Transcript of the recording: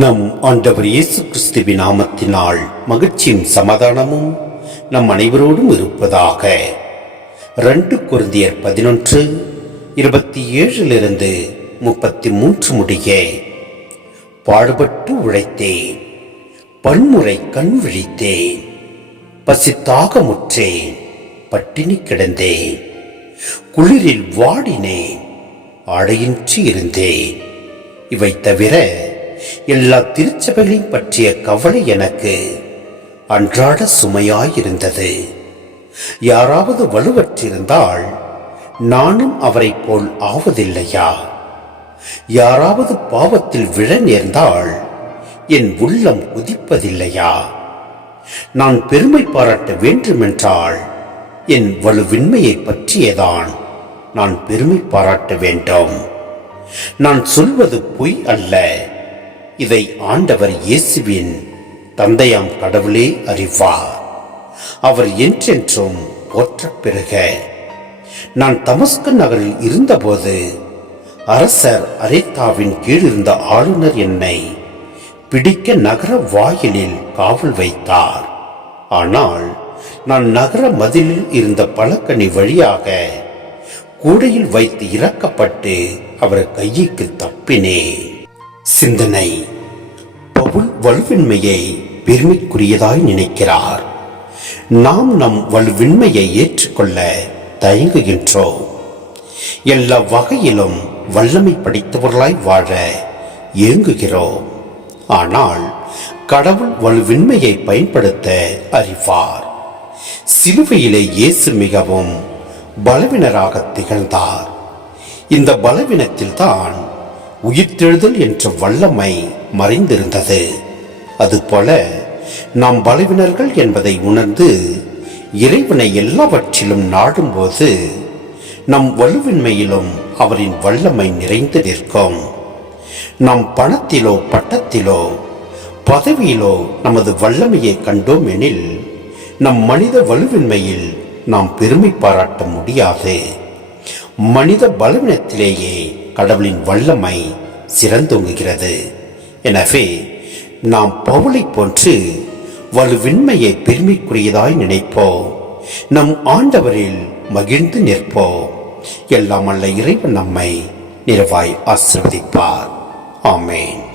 நம் ஆண்டவர் இயேசு கிறிஸ்துவின் நாமத்தினால் மகிழ்ச்சியும் சமாதானமும் நம் அனைவரோடும் இருப்பதாக. ரெண்டு குருந்தியர் பதினொன்று இருபத்தி ஏழிலிருந்து முப்பத்தி மூன்று முடிய. பாடுபட்டு உழைத்தேன் பன்முறை கண் விழித்தேன் பசித்தாக முற்றேன் பட்டினி கிடந்தேன் குளிரில் வாடினேன் ஆடையின்றி இருந்தேன். இவை தவிர எல்லா திருச்சபைகளையும் பற்றிய கவலை எனக்கு. அன்றாட சுமையாயிருந்தது. யாராவது வலுவற்றிருந்தால் நானும் அவரைப் போல் ஆவதில்லையா? யாராவது பாவத்தில் விழ நேர்ந்தால் என் உள்ளம் குதிப்பதில்லையா? நான் பெருமை பாராட்ட வேண்டுமென்றால் என் வலுவின்மையை பற்றியதான் நான் பெருமை பாராட்ட வேண்டும். நான் சொல்வது பொய் அல்ல. இதை ஆண்டவர் இயேசுவின் தந்தையாம் கடவுளே அறிவார். அவர் என்றென்றும் போற்ற பெறுக நான் தமஸ்கு நகரில் இருந்தபோது அரசர் அரேத்தாவின் கீழ் இருந்த ஆளுநர் என்னை பிடிக்க நகர வாயிலில் காவல் வைத்தார். ஆனால் நான் நகர மதிலில் இருந்த பழக்கனி வழியாக கூடையில் வைத்து இறக்கப்பட்டு அவர் கையிக்கு தப்பினேன். சிந்தனை. கடவுள் வலுவின்மையை பெருமைக்குரியதாய் நினைக்கிறார். நாம் நம் வலுவின்மையை ஏற்றுக்கொள்ள தயங்குகின்றோம். எல்லா வகையிலும் வல்லமை படைத்தவர்களாய் வாழ ஏங்குகிறோம். ஆனால் கடவுள் வலுவின்மையை பயன்படுத்த அறிவார். சிலுவையிலே இயேசு மிகவும் பலவினராக திகழ்ந்தார். இந்த பலவினத்தில்தான் உயிர்த்தெழுதல் என்ற வல்லமை மறைந்திருந்தது. அதுபோல நாம் பலவினர்கள் என்பதை உணர்ந்து இறைவனை எல்லாவற்றிலும் நாடும்போது நம் வலுவின்மையிலும் அவரின் வல்லமை நிறைந்து நிற்கும். நம் பணத்திலோ பட்டத்திலோ பதவியிலோ நமது வல்லமையை கண்டோம் எனில் நம் மனித வலுவின்மையில் நாம் பெருமை பாராட்ட முடியாது. மனித பலவினத்திலேயே கடவுளின் வல்லமை சிறந்தோங்குகிறது. எனவே நாம் பவுளை போன்று வலுவின்மையை பெருமைக்குரியதாய் நினைப்போம். நம் ஆண்டவரில் மகிழ்ந்து நிற்போம். எல்லாம் அல்ல இறைவன் நம்மை நிறைவாய் ஆசிர்வதிப்பார். ஆமேன்.